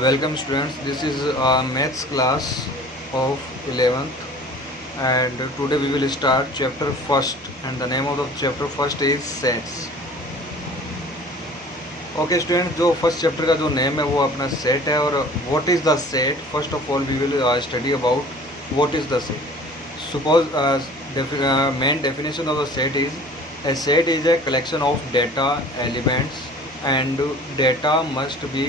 Welcome students, this is our maths class of 11th and today we will start chapter first and the name of the chapter first is sets. Okay students, जो first chapter का जो name है वो अपना set है और what is the set. First of all we will study about what is the set. Suppose main definition of a set is a collection of data elements and data must be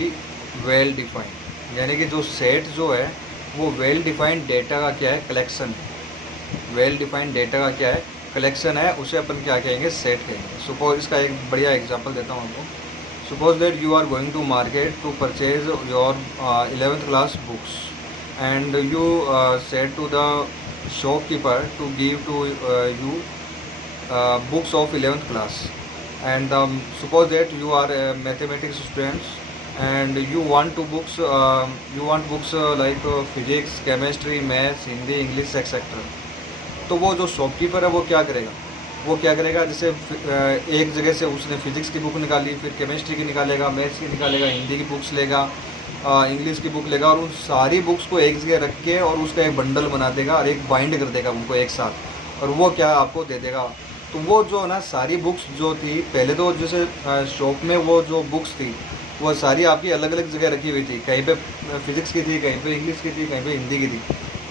well defined. यानी कि जो set जो है वो well defined data का क्या है, collection है. वेल डिफाइंड डेटा का क्या है, कलेक्शन है, उसे अपन क्या कहेंगे, सेट कहेंगे. सपोज इसका एक बढ़िया एग्जांपल देता हूँ आपको. Suppose that you are going to market to purchase your 11th class books and you said to the shopkeeper to give to you books of 11th class and suppose that you are a mathematics students and you want books like physics, chemistry, maths, Hindi, English etcetera. तो वो जो shopkeeper है वो क्या करेगा, जैसे एक जगह से उसने फिजिक्स की बुक निकाली, फिर केमिस्ट्री की निकालेगा, मैथ्स की निकालेगा, हिंदी की बुक्स लेगा, इंग्लिश की बुक लेगा और उन सारी बुक्स को एक जगह रख के और उसका एक बंडल बना देगा और एक बाइंड कर देगा उनको एक साथ और वो क्या आपको दे देगा. तो वो जो ना सारी बुक्स जो थी पहले तो जैसे शॉप में वो जो बुक्स थी वो सारी आपकी अलग अलग जगह रखी हुई थी. कहीं पे फिजिक्स की थी, कहीं पे इंग्लिश की थी, कहीं पे हिंदी की थी.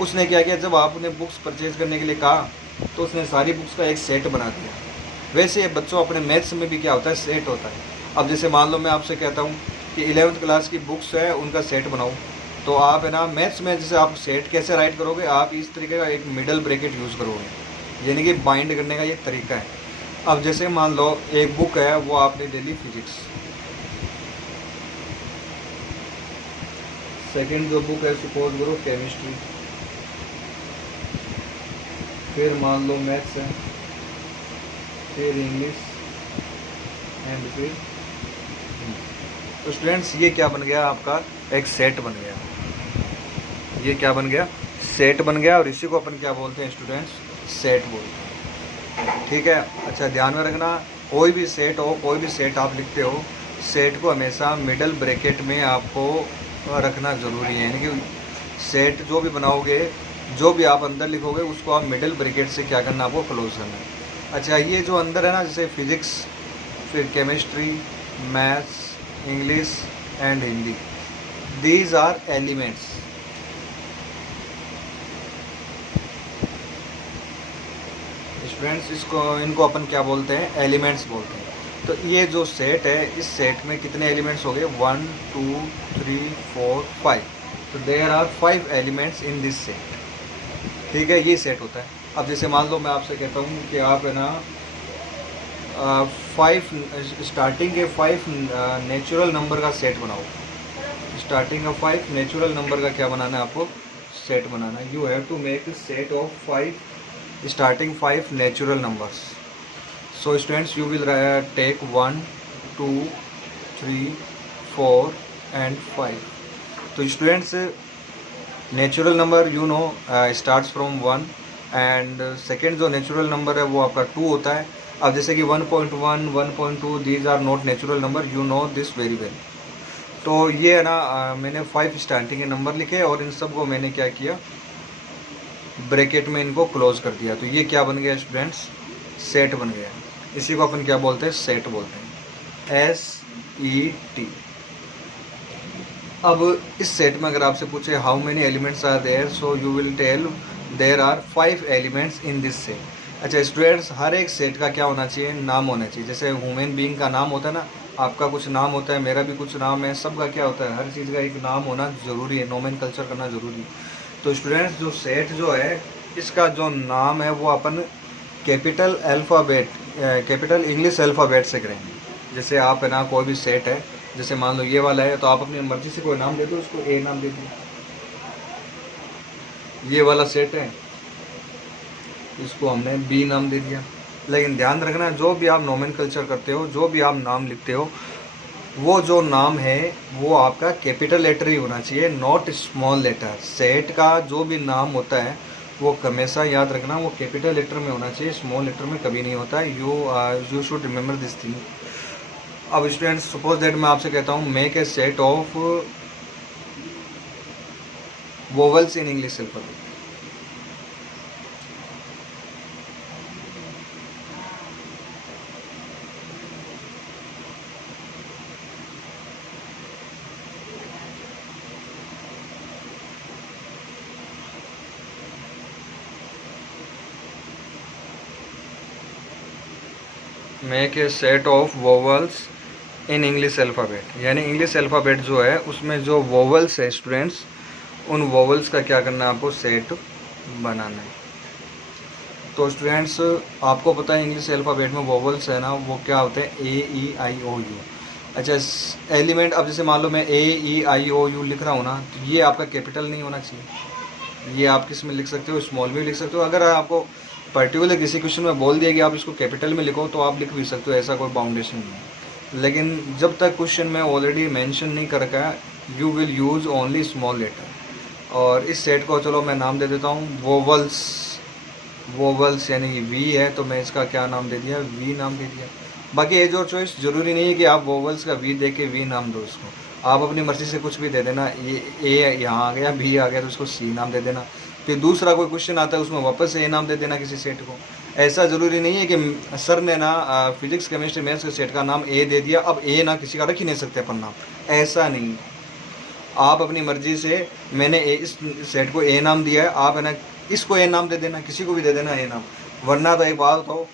उसने क्या किया, जब आपने बुक्स परचेज़ करने के लिए कहा तो उसने सारी बुक्स का एक सेट बना दिया. वैसे बच्चों अपने मैथ्स में भी क्या होता है, सेट होता है. अब जैसे मान लो मैं आपसे कहता हूँ कि 11th क्लास की बुक्स है उनका सेट बनाओ, तो आप है ना मैथ्स में जैसे आप सेट कैसे राइट करोगे, आप इस तरीके का एक मिडल ब्रैकेट यूज़ करोगे, यानी कि बाइंड करने का ये तरीका है. अब जैसे मान लो एक बुक है वो आपने ले ली फिजिक्स, सेकंड जो बुक है सपोज करो केमिस्ट्री, फिर मान लो मैथ्स है, फिर इंग्लिश एंड फिर. तो स्टूडेंट्स ये क्या बन गया, आपका एक सेट बन गया. ये क्या बन गया, सेट बन गया और इसी को अपन क्या बोलते हैं स्टूडेंट्स, सेट बोलते हैं. ठीक है. अच्छा ध्यान में रखना, कोई भी सेट हो, कोई भी सेट आप लिखते हो, सेट को हमेशा मिडल ब्रैकेट में आपको रखना ज़रूरी है. यानी कि सेट जो भी बनाओगे, जो भी आप अंदर लिखोगे उसको आप मिडल ब्रैकेट से क्या करना, आपको क्लोज करना है. अच्छा ये जो अंदर है ना, जैसे फिजिक्स, फिर chemistry, maths, English and Hindi, these are elements. Students इनको अपन क्या बोलते हैं, एलिमेंट्स बोलते हैं. तो ये जो सेट है, इस सेट में कितने एलिमेंट्स हो गए, 1 2 3 4 5. तो there are 5 elements in this set. ठीक है, ये सेट होता है. अब जैसे मान लो मैं आपसे कहता हूँ कि आप है ना 5 स्टार्टिंग के 5 नेचुरल नंबर का सेट बनाओ. स्टार्टिंग का 5 नेचुरल नंबर का क्या बनाना है, आपको सेट बनाना है. You have to make set of 5 starting 5 natural numbers. So students you will take 1 2 3 4 and 5. तो students natural number you know starts from 1 and second जो natural number है वो आपका 2 होता है. अब जैसे कि 1.1 1.2 these are not natural number, you know this very well. तो ये है ना मैंने 5 स्टार्टिंग के नंबर लिखे और इन सब को मैंने क्या किया, ब्रैकेट में इनको क्लोज कर दिया. तो ये क्या बन गया स्टूडेंट्स, सेट बन गया. इसी को अपन क्या बोलते हैं, सेट बोलते हैं, SET. अब इस सेट में अगर आपसे पूछे how many elements are there, so you will tell there are 5 elements in this set. अच्छा स्टूडेंट्स, हर एक सेट का क्या होना चाहिए, नाम होना चाहिए. जैसे ह्यूमन बीइंग का नाम होता है ना, आपका कुछ नाम होता है, मेरा भी कुछ नाम है, सबका क्या होता है, हर चीज़ का एक नाम होना ज़रूरी है, नोमेनकल्चर करना ज़रूरी है. तो स्टूडेंट्स जो सेट जो है इसका जो नाम है वो अपन कैपिटल इंग्लिश अल्फ़ाबेट से करेंगे. जैसे आप है ना कोई भी सेट है, जैसे मान लो ये वाला है, तो आप अपनी मर्जी से कोई नाम दे दो, उसको ए नाम दे दो. ये वाला सेट है, इसको हमने बी नाम दे दिया. लेकिन ध्यान रखना, जो भी आप नोमेनकल्चर करते हो, जो भी आप नाम लिखते हो, वो जो नाम है वो आपका कैपिटल लेटर ही होना चाहिए, नॉट स्मॉल लेटर. सेट का जो भी नाम होता है वो हमेशा याद रखना, वो कैपिटल लेटर में होना चाहिए, स्मॉल लेटर में कभी नहीं होता है. You should remember this thing. अब स्टूडेंट्स सपोज दैट मैं आपसे कहता हूँ make a set of vowels in English alphabet. Make a set of vowels in English alphabet, यानी इंग्लिश अल्फ़ाबेट जो है उसमें जो वोवल्स है स्टूडेंट्स, उन वोवल्स का क्या करना है आपको सेट बनाना है। तो स्टूडेंट्स आपको पता है इंग्लिश अल्फ़ाबेट में वोवल्स है ना, वो क्या होते हैं ए ई आई ओ यू। अच्छा एलिमेंट, अब जैसे मान लो मैं ए ई आई ओ यू लिख रहा हूँ ना, तो ये आपका कैपिटल नहीं होना चाहिए, ये आप किस में लिख सकते हो, स्मॉल में लिख सकते हो। अगर आपको पर्टिकुलर किसी क्वेश्चन में बोल दिया कि आप इसको कैपिटल में लिखो तो आप लिख भी सकते हो, ऐसा कोई बाउंडेशन नहीं है। लेकिन जब तक क्वेश्चन में ऑलरेडी मेंशन नहीं कर रखा है, you will use only small letter. और इस सेट को चलो मैं नाम दे देता हूँ वोवल्स। वोवल्स यानी वी है तो मैं इसका क्या नाम दे दिया, वी नाम दे दिया। बाकी एज और चॉइस, ज़रूरी नहीं है कि आप वोवल्स का वी दे के वी नाम दो इसको, आप अपनी मर्ज़ी से कुछ भी दे देना। ये ए यहाँ आ गया, बी आ गया तो उसको सी नाम दे देना। फिर दूसरा कोई क्वेश्चन आता है उसमें वापस ए नाम दे देना किसी सेट को। ऐसा ज़रूरी नहीं है कि सर ने ना फिजिक्स केमिस्ट्री मैथ्स के सेट का नाम ए दे दिया, अब ए ना किसी का रख ही नहीं सकते अपन नाम, ऐसा नहीं। आप अपनी मर्ज़ी से, मैंने इस सेट को ए नाम दिया है, आप है ना इसको ए नाम दे देना, किसी को भी दे देना ए नाम। वरना तो एक बात बताओ,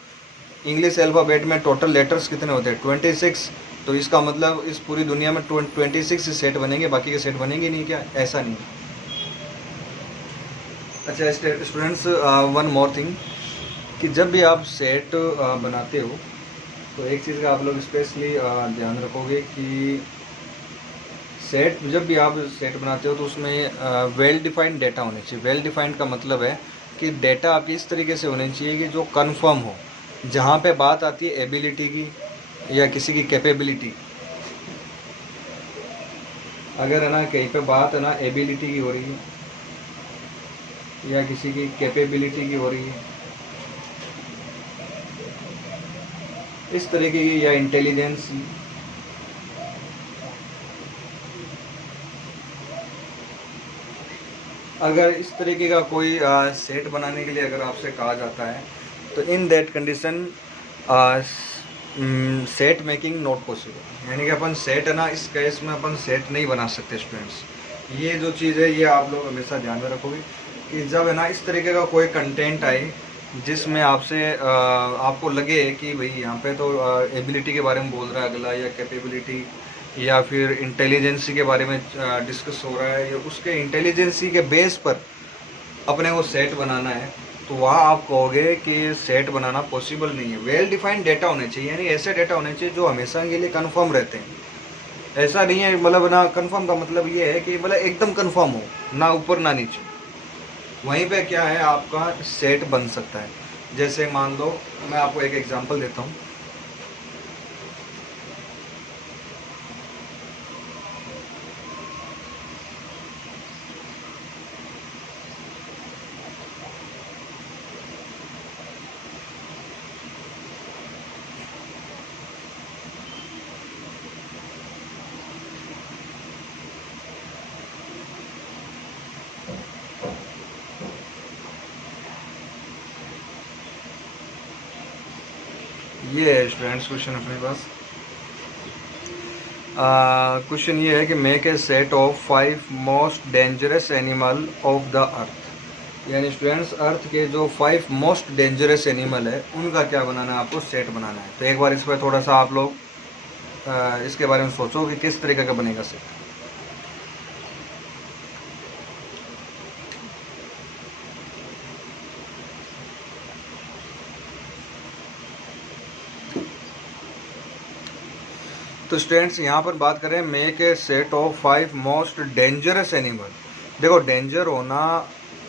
इंग्लिश अल्फ़ाबेट में टोटल लेटर्स कितने होते हैं 26, तो इसका मतलब इस पूरी दुनिया में 26 सेट बनेंगे, बाकी के सेट बनेंगे नहीं क्या, ऐसा नहीं। अच्छा स्टूडेंट्स वन मोर थिंग, कि जब भी आप सेट बनाते हो तो एक चीज़ का आप लोग स्पेशली ध्यान रखोगे कि सेट, जब भी आप सेट बनाते हो तो उसमें वेल डिफाइंड डेटा होने चाहिए। वेल डिफाइंड का मतलब है कि डेटा आपकी इस तरीके से होने चाहिए कि जो कंफर्म हो। जहाँ पे बात आती है एबिलिटी की या किसी की कैपेबिलिटी, अगर है ना कहीं पे बात है ना एबिलिटी की हो रही है या किसी की कैपेबिलिटी की हो रही है इस तरीके की, या इंटेलिजेंस, अगर इस तरीके का कोई सेट बनाने के लिए अगर आपसे कहा जाता है तो in that condition set making not possible, यानी कि अपन सेट है ना इस केस में अपन सेट नहीं बना सकते स्टूडेंट्स। ये जो चीज़ है ये आप लोग हमेशा ध्यान में रखोगे कि जब है ना इस तरीके का कोई कंटेंट आए जिसमें आपसे आपको लगे कि भाई यहाँ पे तो एबिलिटी के बारे में बोल रहा है अगला, या कैपेबिलिटी या फिर इंटेलिजेंसी के बारे में डिस्कस हो रहा है, या उसके इंटेलिजेंसी के बेस पर अपने को सेट बनाना है, तो वहाँ आप कहोगे कि सेट बनाना पॉसिबल नहीं है। वेल डिफाइंड डेटा होने चाहिए, यानी ऐसे डेटा होने चाहिए जो हमेशा के लिए कंफर्म रहते हैं। ऐसा नहीं है मतलब ना, कंफर्म का मतलब ये है कि मतलब एकदम कंफर्म हो, ना ऊपर ना नीचे, वहीं पे क्या है आपका सेट बन सकता है। जैसे मान लो मैं आपको एक एग्जांपल देता हूँ। ये है स्टूडेंट्स क्वेश्चन अपने पास। क्वेश्चन ये है कि make a set of 5 most dangerous animal of the earth, यानी स्टूडेंट्स अर्थ के जो 5 मोस्ट डेंजरस एनिमल है उनका क्या बनाना है, आपको सेट बनाना है। तो एक बार इस पर थोड़ा सा आप लोग इसके बारे में सोचो कि किस तरीके का बनेगा सेट। तो स्टूडेंट्स यहाँ पर बात करें make a set of 5 most dangerous animal. देखो डेंजर होना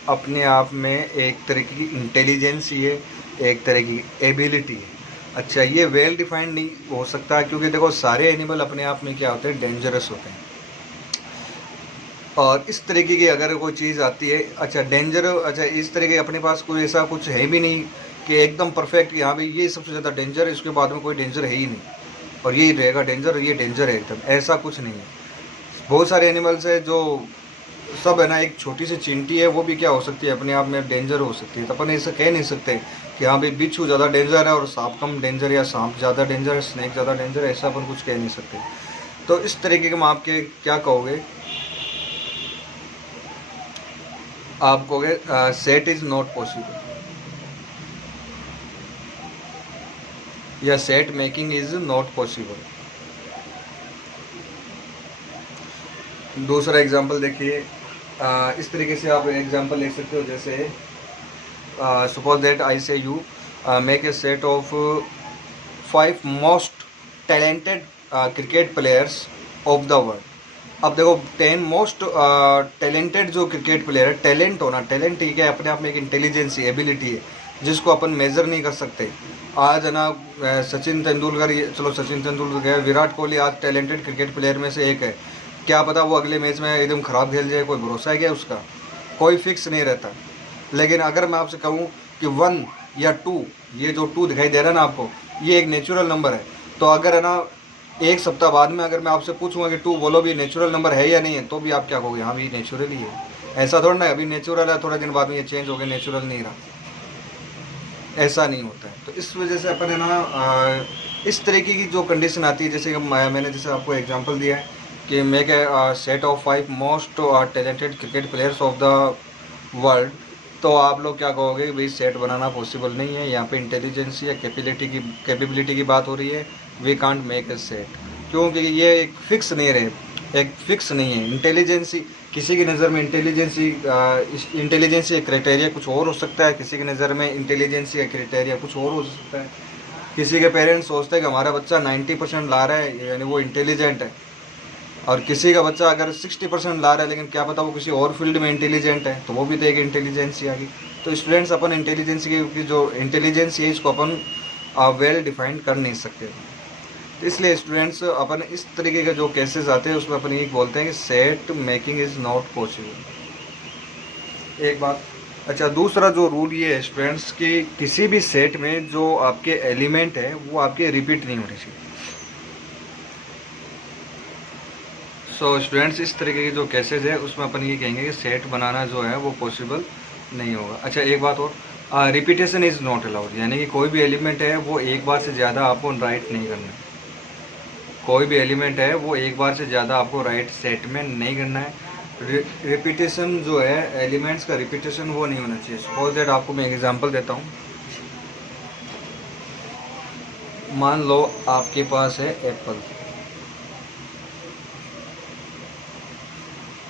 अपने आप में एक तरीके की इंटेलिजेंस ही है, एक तरह की एबिलिटी है। अच्छा ये वेल डिफाइंड नहीं हो सकता क्योंकि देखो सारे एनिमल अपने आप में क्या होते हैं, डेंजरस होते हैं। और इस तरीके की अगर कोई चीज़ आती है, अच्छा डेंजर, अच्छा इस तरीके अपने पास कोई ऐसा कुछ है भी नहीं कि एकदम परफेक्ट, यहाँ भी ये सबसे ज़्यादा डेंजर है, इसके बाद में कोई डेंजर है ही नहीं और यही रहेगा डेंजर, ये डेंजर है एकदम, ऐसा कुछ नहीं है। बहुत सारे एनिमल्स है जो सब है ना, एक छोटी सी चींटी है वो भी क्या हो सकती है, अपने आप में डेंजर हो सकती है। तो अपन ऐसा कह नहीं सकते कि हाँ भाई बिच्छू ज़्यादा डेंजर है और सांप कम डेंजर, या सांप ज़्यादा डेंजर है स्नेक ज़्यादा डेंजर है, ऐसा अपन कुछ कह नहीं सकते। तो इस तरीके के आप के क्या कहोगे, आप कहोगे सेट इज़ नॉट पॉसिबल, या set making is not possible. दूसरा एग्जांपल देखिए, इस तरीके से आप एग्जांपल ले सकते हो, जैसे suppose that I say you make a set of 5 most talented cricket players of the world। अब देखो 10 मोस्ट टैलेंटेड जो क्रिकेट प्लेयर है, टैलेंट होना, टैलेंट ठीक है अपने आप में एक इंटेलिजेंस एबिलिटी है जिसको अपन मेज़र नहीं कर सकते। आज है ना सचिन तेंदुलकर, चलो सचिन तेंदुलकर, विराट कोहली आज टैलेंटेड क्रिकेट प्लेयर में से एक है, क्या पता वो अगले मैच में एकदम ख़राब खेल जाए, कोई भरोसा है क्या उसका, कोई फिक्स नहीं रहता। लेकिन अगर मैं आपसे कहूँ कि 1 या 2, ये जो 2 दिखाई दे रहा है ना आपको, ये एक नेचुरल नंबर है। तो अगर है ना एक सप्ताह बाद में अगर मैं आपसे पूछूंगा कि 2 बोलो भी नेचुरल नंबर है या नहीं है, तो भी आप क्या कहोगे, हाँ भी नेचुरल ही है। ऐसा थोड़ा ना अभी नेचुरल है, थोड़ा दिन बाद में ये चेंज हो गया, नेचुरल नहीं रहा, ऐसा नहीं होता है। तो इस वजह से अपन है ना इस तरीके की जो कंडीशन आती है, जैसे मैंने जैसे आपको एग्जांपल दिया है कि make a set of 5 most talented cricket players of the world, तो आप लोग क्या कहोगे, भाई सेट बनाना पॉसिबल नहीं है, यहाँ पे इंटेलिजेंस या कैपेबिलिटी की बात हो रही है। We can't make a set, क्योंकि ये एक फिक्स नहीं रहे, एक फिक्स नहीं है। इंटेलिजेंसी किसी की नज़र में इंटेलिजेंसी क्राइटेरिया कुछ और हो सकता है, किसी की नज़र में इंटेलिजेंसी का क्राइटेरिया कुछ और हो सकता है। किसी के पेरेंट्स सोचते हैं कि हमारा बच्चा 90% ला रहा है यानी वो इंटेलिजेंट है, और किसी का बच्चा अगर 60% ला रहा है लेकिन क्या पता वो किसी और फील्ड में इंटेलिजेंट है, तो वो भी तो एक इंटेलिजेंसी आ गई। तो स्टूडेंट्स अपन इंटेलिजेंस की जो इंटेलिजेंस है इसको अपन वेल डिफाइंड कर नहीं सकते। तो इसलिए स्टूडेंट्स अपन इस तरीके के जो केसेस आते हैं उसमें अपन ये बोलते हैं कि set making is not possible, एक बात। अच्छा, दूसरा जो रूल ये है स्टूडेंट्स कि किसी भी सेट में जो आपके एलिमेंट है वो आपके रिपीट नहीं होने चाहिए। सो स्टूडेंट्स इस तरीके के जो केसेस है उसमें अपन ये कहेंगे कि सेट बनाना जो है वो पॉसिबल नहीं होगा। अच्छा, एक बात और, रिपीटेशन इज़ नॉट अलाउड, यानी कि कोई भी एलिमेंट है वो एक बार से ज़्यादा आपको राइट नहीं करना है। कोई भी एलिमेंट है वो एक बार से ज़्यादा आपको राइट सेट में नहीं करना है। रिपीटेशन जो है एलिमेंट्स का रिपीटेशन वो नहीं होना चाहिए। सपोज दैट आपको मैं एग्जांपल देता हूँ, मान लो आपके पास है एप्पल,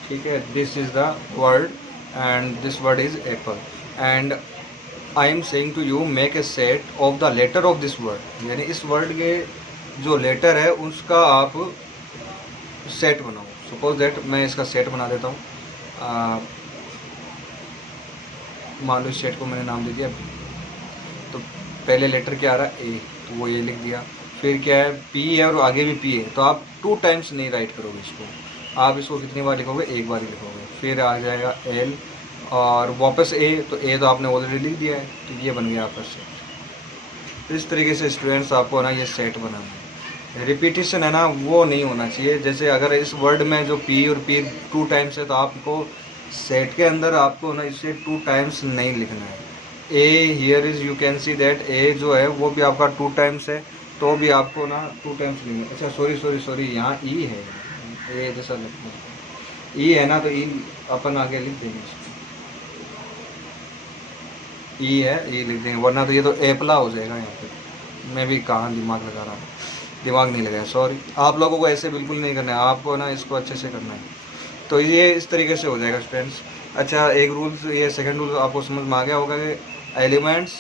ठीक है, this is the word and this word is apple, and I am saying to you make a set of the letter of this word, यानी इस वर्ड के जो लेटर है उसका आप सेट बनाओ। सपोज दैट मैं इसका सेट बना देता हूँ, मान लो इस सेट को मैंने नाम दे दिया बी, तो पहले लेटर क्या आ रहा है ए, तो वो ए लिख दिया, फिर क्या है पी है और आगे भी पी है, तो आप 2 टाइम्स नहीं राइट करोगे इसको, आप इसको कितनी बार लिखोगे, एक बार ही लिखोगे। फिर आ जाएगा एल और वापस ए, तो ए तो आपने ऑलरेडी लिख दिया है, तो ये बन गया आपका सेट। तो इस तरीके से स्टूडेंट्स आपको ना ये सेट बनाना है। रिपीटिशन है ना वो नहीं होना चाहिए। जैसे अगर इस वर्ड में जो पी और पी 2 टाइम्स है तो आपको सेट के अंदर आपको ना इसे 2 टाइम्स नहीं लिखना है। A here is you can see that a जो है वो भी आपका 2 टाइम्स है, तो भी आपको ना 2 टाइम्स लिखना है। अच्छा सॉरी यहाँ ई है, ए जैसा लगता है ई है ना, तो ई अपन आगे लिख देंगे, ई है ई लिख देंगे, वरना तो ये तो एपला हो जाएगा यहाँ पे। मैं भी कहाँ दिमाग लगा रहा हूँ, दिमाग नहीं लगाया, सॉरी। आप लोगों को ऐसे बिल्कुल नहीं करना है, आपको ना इसको अच्छे से करना है। तो ये इस तरीके से हो जाएगा स्टूडेंट्स। अच्छा, एक रूल, ये सेकंड रूल आपको समझ में आ गया होगा कि elements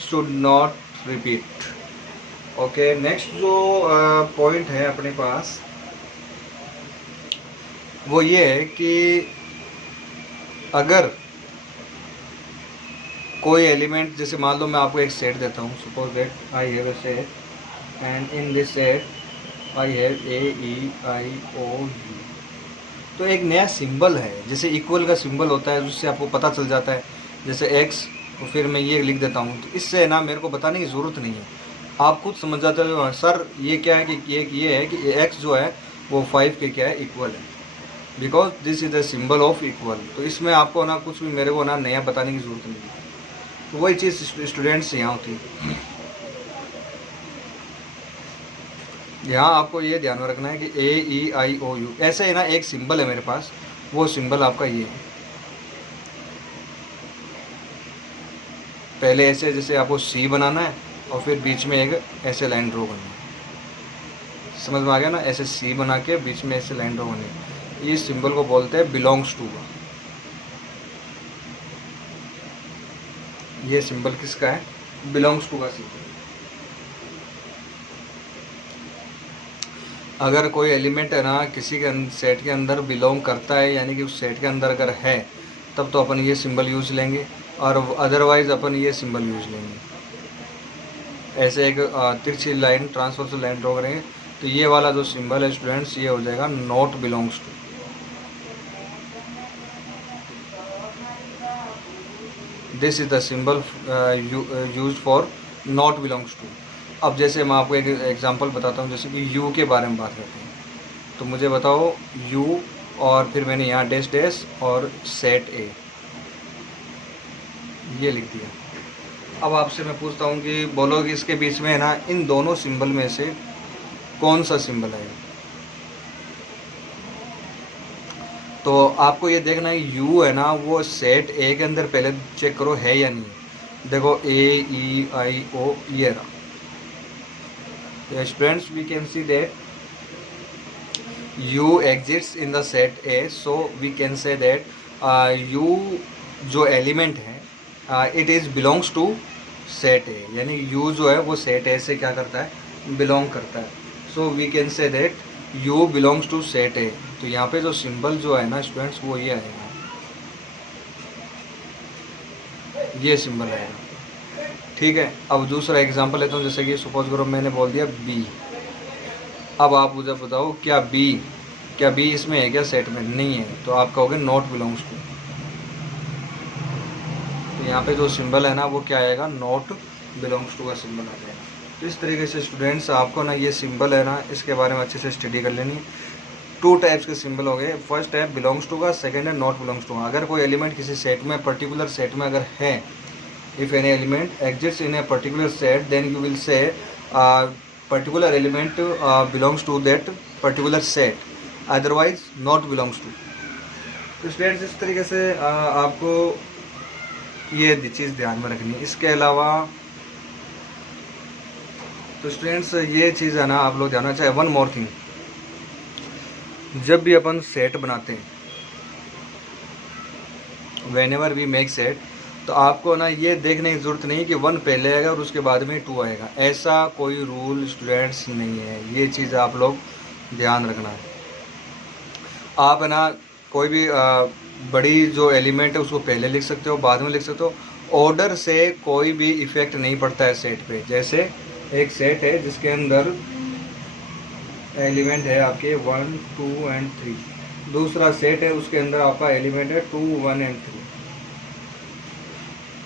should not repeat. Okay, next जो पॉइंट है अपने पास वो ये है कि अगर कोई एलिमेंट, जैसे मान लो मैं आपको एक सेट देता हूँ, suppose that I have a set and in this set I have A E I O U, तो एक नया सिंबल है, जैसे इक्वल का सिंबल होता है उससे आपको पता चल जाता है, जैसे एक्स, तो फिर मैं ये लिख देता हूँ, तो इससे ना मेरे को बताने की ज़रूरत नहीं है, आप खुद समझ जाते हो सर ये क्या है कि ये है कि एक्स जो है वो 5 के क्या है इक्वल है। Because this is the symbol of equal. तो इसमें आपको ना कुछ भी मेरे को ना नया बताने की ज़रूरत नहीं है, तो वही चीज़ स्टूडेंट्स यहाँ होती है। यहाँ आपको ये ध्यान में रखना है कि AEIOU ऐसे है ना, एक सिंबल है मेरे पास, वो सिंबल आपका ये है। पहले ऐसे जैसे आपको C बनाना है और फिर बीच में एक ऐसे लाइन ड्रॉ करनी है। समझ में आ गया ना? ऐसे C बना के बीच में ऐसे लाइन ड्रॉ करनी है। इस सिंबल को बोलते हैं बिलोंग्स टू का। ये सिंबल किसका है? बिलोंग्स टू का सिंबल। अगर कोई एलिमेंट है ना किसी के सेट के अंदर बिलोंग करता है, यानी कि उस सेट के अंदर अगर है, तब तो अपन ये सिंबल यूज लेंगे, और अदरवाइज अपन ये सिंबल यूज लेंगे। ऐसे एक तिरछी लाइन, ट्रांसवर्सल लाइन ड्रॉ करेंगे, तो ये वाला जो सिंबल है स्टूडेंट्स, ये हो जाएगा not belongs to. This is the symbol use for not belongs to. अब जैसे मैं आपको एक एग्जांपल बताता हूँ, जैसे कि यू के बारे में बात करते हैं, तो मुझे बताओ यू, और फिर मैंने यहाँ डैश डैश और सेट ए ये लिख दिया। अब आपसे मैं पूछता हूँ कि बोलो कि इसके बीच में है ना, इन दोनों सिंबल में से कौन सा सिंबल है? तो आपको ये देखना है यू है ना, वो सेट ए के अंदर पहले चेक करो है या नहीं। देखो AEIO ये रहा। Students we can see that U exists in the set A, so we can say that U जो एलिमेंट है it is belongs to set A, यानी U जो है वो सेट ए से क्या करता है? बिलोंग करता है। So we can say that U belongs to set A. तो यहाँ पे जो सिंबल जो है ना स्टूडेंट्स, वो ये आएगा, ये सिंबल आएगा। ठीक है, अब दूसरा एग्जांपल लेता हूँ, जैसे कि सपोज करो मैंने बोल दिया B। अब आप मुझे बताओ क्या B इसमें है क्या? सेट में नहीं है, तो आप कहोगे नॉट बिलोंग्स टू। तो यहाँ पे जो सिंबल है ना वो क्या आएगा? नॉट बिलोंग्स टू का सिंबल आ जाएगा। तो इस तरीके से स्टूडेंट्स आपको ना ये सिंबल है ना, इसके बारे में अच्छे से स्टडी कर लेनी। 2 टाइप्स के सिंबल हो गए। फर्स्ट है बिलोंग्स टू का, सेकंड है नॉट बिलोंग्स टू। अगर कोई एलिमेंट किसी सेट में, पर्टिकुलर सेट में अगर है, if any element exist in a particular set, then you will say particular element belongs to that particular set, otherwise not belongs to. तो students इस तरीके से आपको ये चीज़ ध्यान में रखनी है। इसके अलावा तो स्टूडेंट्स ये चीज़ है ना आप लोग जानना चाहिए। वन मोर थिंग, जब भी अपन सेट बनाते हैं, whenever we make set, तो आपको ना ये देखने की ज़रूरत नहीं कि 1 पहले आएगा और उसके बाद में 2 आएगा। ऐसा कोई रूल स्टूडेंट्स नहीं है, ये चीज़ आप लोग ध्यान रखना है। आप है ना कोई भी बड़ी जो एलिमेंट है उसको पहले लिख सकते हो, बाद में लिख सकते हो। ऑर्डर से कोई भी इफ़ेक्ट नहीं पड़ता है सेट पे। जैसे एक सेट है जिसके अंदर एलिमेंट है आपके 1, 2 एंड 3, दूसरा सेट है उसके अंदर आपका एलिमेंट है 2, 1 एंड 3।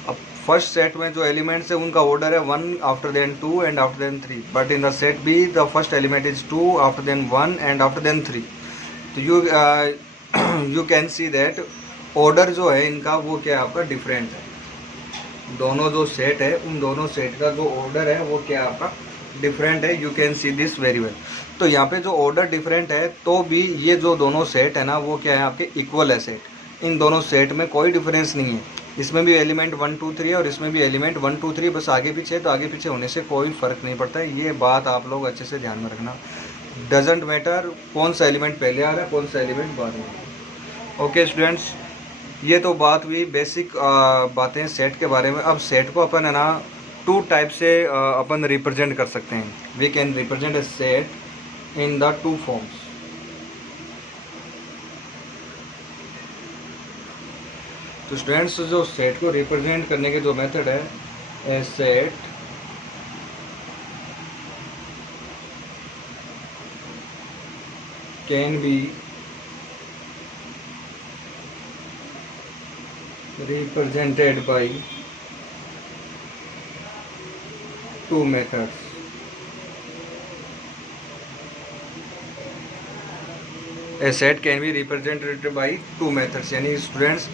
अब फर्स्ट सेट में जो एलिमेंट्स है उनका ऑर्डर है 1 after then 2 and after then 3, but in the set B the first element is 2 after then 1 and after then 3। तो you can see that order जो है इनका वो क्या है आपका डिफरेंट है। दोनों जो सेट है उन दोनों सेट का जो ऑर्डर है वो क्या आपका डिफरेंट है। You can see this very well. तो यहाँ पे जो ऑर्डर डिफरेंट है तो भी ये जो दोनों सेट है ना वो क्या है आपके इक्वल है सेट। इन दोनों सेट में कोई डिफरेंस नहीं है। इसमें भी एलिमेंट 1, 2, 3 है और इसमें भी एलिमेंट 1, 2, 3, बस आगे पीछे है, तो आगे पीछे होने से कोई फ़र्क नहीं पड़ता है। ये बात आप लोग अच्छे से ध्यान में रखना। डजेंट मैटर कौन सा एलिमेंट पहले आ रहा है कौन सा एलिमेंट बाद में। ओके स्टूडेंट्स, ये तो बात हुई बेसिक बातें सेट के बारे में। अब सेट को अपन है ना 2 टाइप से अपन रिप्रेजेंट कर सकते हैं। We can represent a set in the 2 forms. तो स्टूडेंट्स जो सेट को रिप्रेजेंट करने के जो मेथड है, a set can be represented by 2 methods. A set can be represented by two methods, यानी स्टूडेंट्स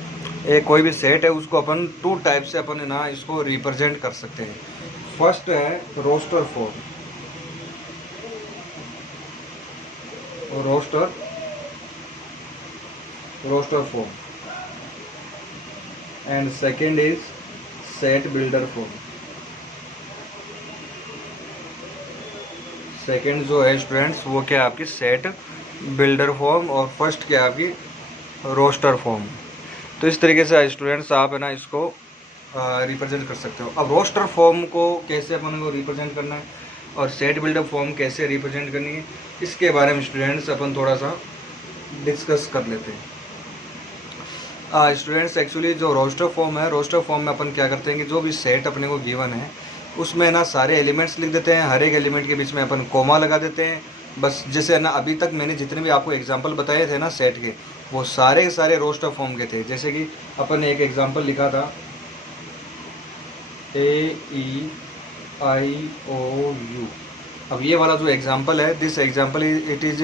एक कोई भी सेट है उसको अपन टू टाइप से अपन ना इसको रिप्रेजेंट कर सकते हैं। फर्स्ट है roster form, roster form, and second is set builder form. Second जो है स्टूडेंट्स वो क्या है आपकी सेट बिल्डर फॉर्म, और फर्स्ट क्या है आपकी रोस्टर फॉर्म। तो इस तरीके से स्टूडेंट्स आप है ना इसको रिप्रेजेंट कर सकते हो। अब रोस्टर फॉर्म को कैसे अपन को रिप्रेजेंट करना है और सेट बिल्डर फॉर्म कैसे रिप्रेजेंट करनी है, इसके बारे में स्टूडेंट्स अपन थोड़ा सा डिस्कस कर लेते हैं। स्टूडेंट्स एक्चुअली जो रोस्टर फॉर्म है, रोस्टर फॉर्म में अपन क्या करते हैं कि जो भी सेट अपने को गिवन है उसमें ना सारे एलिमेंट्स लिख देते हैं, हर एक एलिमेंट के बीच में अपन कोमा लगा देते हैं। बस जैसे है ना अभी तक मैंने जितने भी आपको एग्जांपल बताए थे ना सेट के, वो सारे के सारे रोस्टर फॉर्म के थे। जैसे कि अपन ने एक एग्जांपल लिखा था AEIOU। अब ये वाला जो एग्जांपल है, this example it is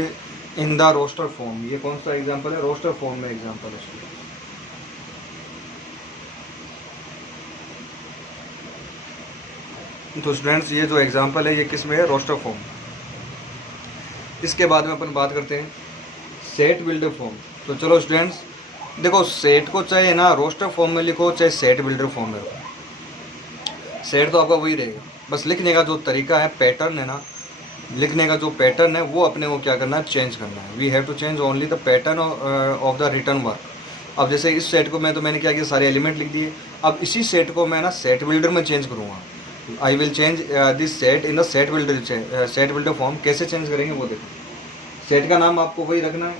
in the roster form. ये कौन सा एग्जांपल है? रोस्टर फॉर्म में एग्जांपल है। तो स्टूडेंट्स ये जो एग्जांपल है ये किस में है? Roster form. इसके बाद में अपन बात करते हैं सेट बिल्डर फॉर्म। तो चलो स्टूडेंट्स देखो, सेट को चाहे ना रोस्टर फॉर्म में लिखो चाहे सेट बिल्डर फॉर्म में लिखो, सेट तो आपका वही रहेगा। बस लिखने का जो तरीका है, पैटर्न है ना, लिखने का जो पैटर्न है वो अपने को क्या करना है? चेंज करना है। We have to change only the pattern of the return work. अब जैसे इस सेट को मैंने क्या किया, सारे एलिमेंट लिख दिए। अब इसी सेट को मैं ना सेट बिल्डर में चेंज करूँगा। I will change this set in the set builder form. कैसे चेंज करेंगे वो देखो। सेट का नाम आपको वही रखना है।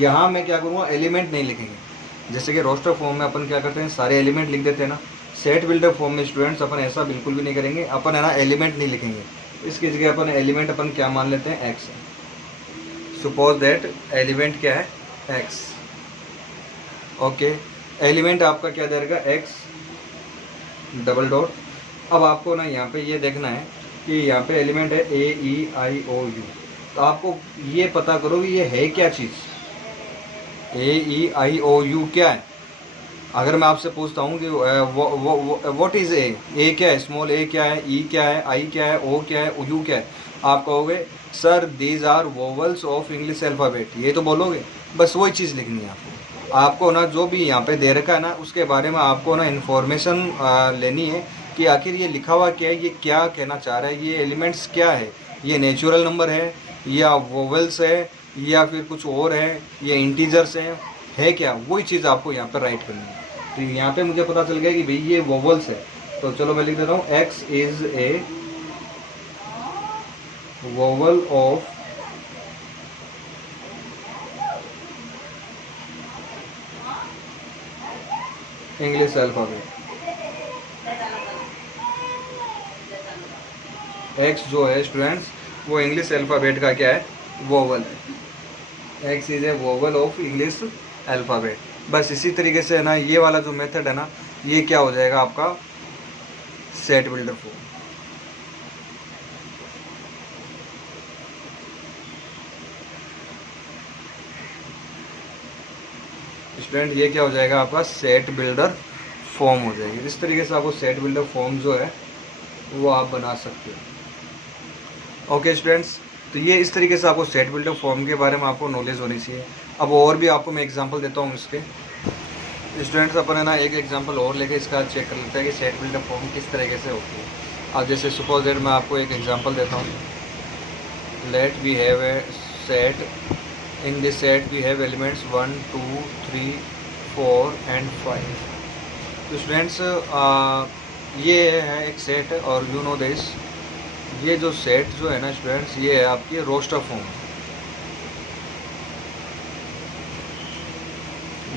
यहाँ मैं क्या करूँगा? एलिमेंट नहीं लिखेंगे। जैसे कि रोस्टर फॉर्म में अपन क्या करते हैं, सारे एलिमेंट लिख देते हैं ना। सेट बिल्डर फॉर्म में स्टूडेंट्स अपन ऐसा बिल्कुल भी नहीं करेंगे। अपन है ना एलिमेंट नहीं लिखेंगे, इसकी जगह अपन एलिमेंट अपन क्या मान लेते हैं? एक्स। सपोज दैट एलिमेंट क्या है? एक्स। ओके, एलिमेंट आपका क्या देगा? X double dot. अब आपको ना यहाँ पे ये देखना है कि यहाँ पे एलिमेंट है AEIOU। तो आपको ये पता करो कि ये है क्या चीज़। AEIOU क्या है? अगर मैं आपसे पूछता हूँ कि व्हाट इज़ ए क्या है? स्मॉल ए क्या है? ई क्या है? आई क्या है? ओ क्या है? यू क्या है? आप कहोगे sir these are vowels of English alphabet. ये तो बोलोगे। बस वही चीज़ लिखनी है आपको ना जो भी यहाँ पे दे रखा है ना उसके बारे में आपको ना इन्फॉर्मेशन लेनी है कि आखिर ये लिखा हुआ क्या है, ये क्या कहना चाह रहा है, ये एलिमेंट्स क्या है, ये नेचुरल नंबर है या वोवेल्स है या फिर कुछ और है, ये इंटीजर्स है क्या? वही चीज़ आपको यहाँ पर राइट करनी है। तो यहाँ पे मुझे पता चल गया कि भाई ये वोवेल्स है। तो चलो मैं लिख देता हूँ x is a vowel of English alphabet. X जो है स्टूडेंट्स वो इंग्लिश अल्फ़ाबेट का क्या है? वोवल है। X is a vowel of English alphabet. बस इसी तरीके से है ना ये वाला जो मेथड है ना ये क्या हो जाएगा आपका? Set builder form. स्टूडेंट ये क्या हो जाएगा आपका? सेट बिल्डर फॉर्म हो जाएगी। इस तरीके से आपको सेट बिल्डर फॉर्म जो है वो आप बना सकते हो। ओके स्टूडेंट्स, तो ये इस तरीके से आपको सेट बिल्डर फॉर्म के बारे में आपको नॉलेज होनी चाहिए। अब और भी आपको मैं एग्जांपल देता हूँ इसके। स्टूडेंट्स अपन है ना एक एग्जांपल और लेके इसका चेक कर लेते हैं कि सेट बिल्डर फॉर्म किस तरीके से होती है। अब जैसे सपोज दैट मैं आपको एक एग्जांपल देता हूँ। Let we have a set, in this set we have elements 1 2 3 4 and 5। तो स्टूडेंट्स ये है एक सेट और यू नो दिस, ये जो सेट जो है ना स्टूडेंट्स ये है आपकी रोस्टर फॉर्म।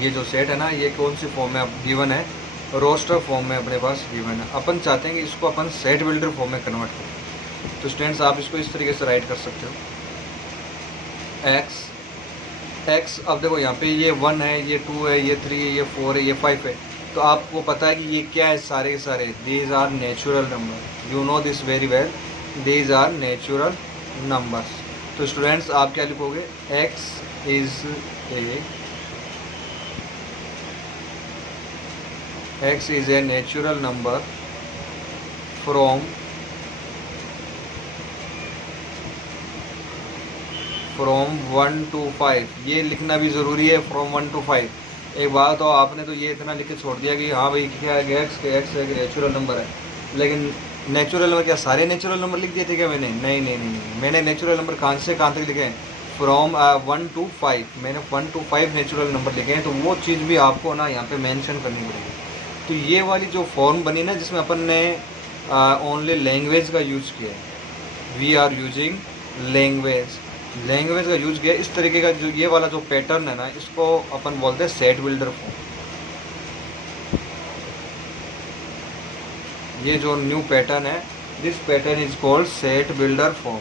ये जो सेट है ना ये कौन सी फॉर्म में अब गिवन है? रोस्टर फॉर्म में अपने पास गिवन है। अपन चाहते हैं कि इसको अपन सेट बिल्डर फॉर्म में कन्वर्ट करें। तो स्टूडेंट्स आप इसको इस तरीके से राइट कर सकते हो एक्स। अब देखो यहाँ पे ये 1 है, ये 2 है, ये 3 है, ये 4 है, ये 5 है। तो आपको पता है कि ये क्या है? सारे के सारे these are natural number. You know this very well, these are natural numbers. तो स्टूडेंट्स आप क्या लिखोगे, x is a natural number from from 1 to 5। ये लिखना भी ज़रूरी है, फ्रॉम 1 to 5। एक बात तो आपने तो ये इतना लिख के छोड़ दिया कि हाँ भाई क्या है, एक्स एक नेचुरल नंबर है, लेकिन नेचुरल नंबर क्या सारे नेचुरल नंबर लिख दिए थे क्या मैंने? नहीं, मैंने नेचुरल नंबर कहाँ से कहाँ तक लिखे हैं, फ्रॉम 1 to 5। मैंने 1 to 5 नेचुरल नंबर लिखे हैं, तो वो चीज़ भी आपको ना यहाँ पे मेंशन करनी पड़ेगी। तो ये वाली जो फॉर्म बनी ना जिसमें अपन ने ओनली लैंग्वेज का यूज़ किया है, वी आर यूजिंग लैंग्वेज का यूज किया, इस तरीके का जो ये वाला जो पैटर्न है ना, इसको अपन बोलते हैं सेट बिल्डर फॉर्म। ये जो न्यू पैटर्न है, this pattern is called set builder form.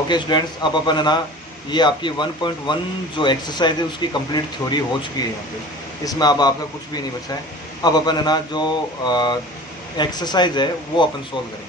Okay students, अब अपन है ना ये आपकी 1.1 जो एक्सरसाइज है उसकी कंप्लीट थ्योरी हो चुकी है यहाँ पे, इसमें अब आपका कुछ भी नहीं बचा है। अब अपन है ना जो एक्सरसाइज है वो अपन सोल्व करेंगे।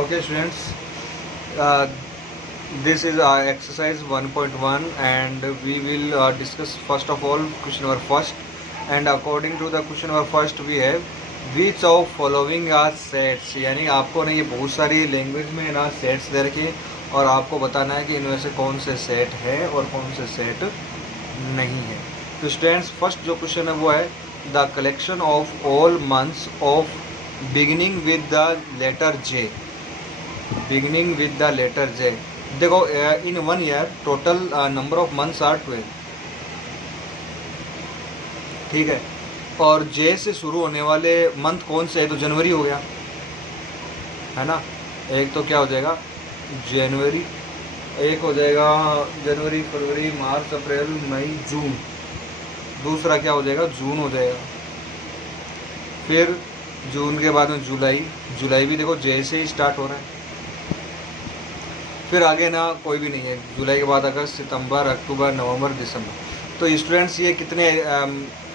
Okay students, this is exercise 1.1 and we will discuss first of all question number first, and according to the question number first we have which of following are sets। यानी आपको ना ये बहुत सारी language में ना sets दे रखे और आपको बताना है कि इनमें से कौन से सेट है और कौन से सेट नहीं है। तो स्टूडेंट्स फर्स्ट जो क्वेश्चन है वो है the collection of all months of beginning with the letter J. Beginning with the letter J, देखो in 1 year total number of months are 12, ठीक है, और जे से शुरू होने वाले मंथ कौन से है, तो जनवरी हो गया है ना। एक तो क्या हो जाएगा जनवरी, एक हो जाएगा जनवरी, फरवरी, मार्च, अप्रैल, मई, जून। दूसरा क्या हो जाएगा जून हो जाएगा। फिर जून के बाद में जुलाई भी देखो जे से ही स्टार्ट हो रहा है। फिर आगे ना कोई भी नहीं है, जुलाई के बाद अगस्त, सितंबर, अक्टूबर, नवंबर, दिसंबर। तो स्टूडेंट्स ये कितने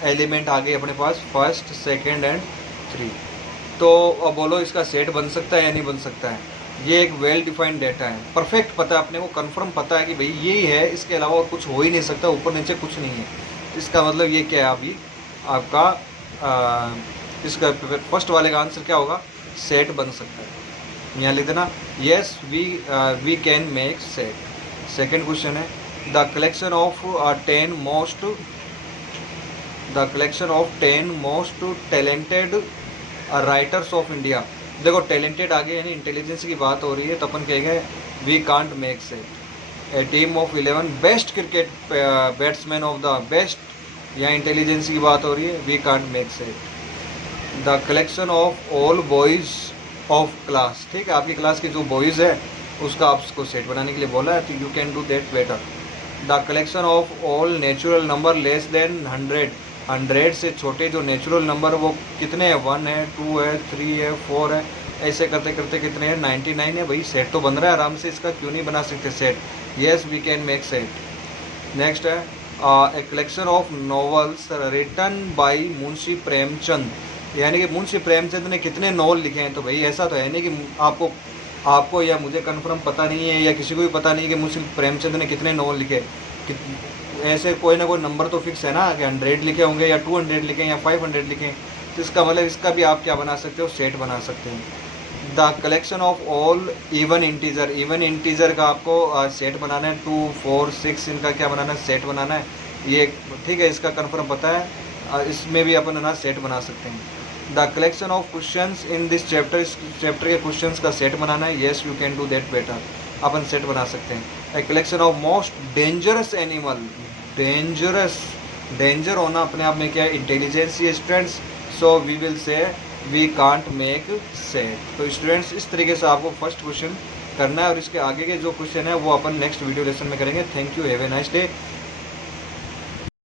एलिमेंट आ गए अपने पास, फर्स्ट, सेकंड एंड 3। तो अब बोलो इसका सेट बन सकता है या नहीं बन सकता है। ये एक वेल डिफाइंड डेटा है, परफेक्ट पता है अपने को, कंफर्म पता है कि भाई यही है, इसके अलावा और कुछ हो ही नहीं सकता, ऊपर नीचे कुछ नहीं है। इसका मतलब ये क्या है, अभी आपका इसका फर्स्ट वाले का आंसर क्या होगा, सेट बन सकता है। यहाँ लिख देना yes we can make set. Second question है the collection of 10 most talented writers of India. देखो टैलेंटेड आगे यानी इंटेलिजेंस की बात हो रही है, तो अपन कहेंगे we can't make set. A team of 11 best cricket batsman of the best, यहाँ इंटेलिजेंस की बात हो रही है, we can't make set. The collection of all boys of class, ठीक है, आपकी क्लास के जो बॉयज़ है उसका आपको सेट बनाने के लिए बोला है, तो you can do that better. The collection of all natural number less than 100, 100 से छोटे जो नेचुरल नंबर वो कितने हैं, 1 है, 2 है, 3 है, 4 है, ऐसे करते करते कितने हैं, 99 है। भाई सेट तो बन रहा है आराम से, इसका क्यों नहीं बना सकते set. Yes we can make set. Next है a collection of novels written by Munshi Premchand. यानी कि मुंशी प्रेमचंद ने कितने नॉवल लिखे हैं। तो भाई ऐसा तो है नहीं कि आपको या मुझे कंफर्म पता नहीं है या किसी को भी पता नहीं है कि मुंशी प्रेमचंद ने कितने नॉवल लिखे। ऐसे कोई ना कोई नंबर तो फिक्स है ना कि 100 लिखे होंगे या 200 लिखे या 500 लिखे। तो इसका मतलब इसका भी आप क्या बना सकते हो, सेट बना सकते हैं। The collection of all even integer, even integer का आपको सेट बनाना है, 2, 4, 6 इनका क्या बनाना है, सेट बनाना है। ये ठीक है, इसका कंफर्म पता है, इसमें भी अपन ना सेट बना सकते हैं। The collection of questions in this chapter, इस चैप्टर के क्वेश्चंस का सेट बनाना है। Yes you can do that better, अपन सेट बना सकते हैं। A collection of most dangerous animal, danger होना अपने आप में क्या है, इंटेलिजेंस ही students. So we will say we can't make set. तो स्टूडेंट्स इस तरीके से आपको फर्स्ट क्वेश्चन करना है, और इसके आगे के जो क्वेश्चन है वो अपन नेक्स्ट वीडियो लेसन में करेंगे। Thank you, have a nice day.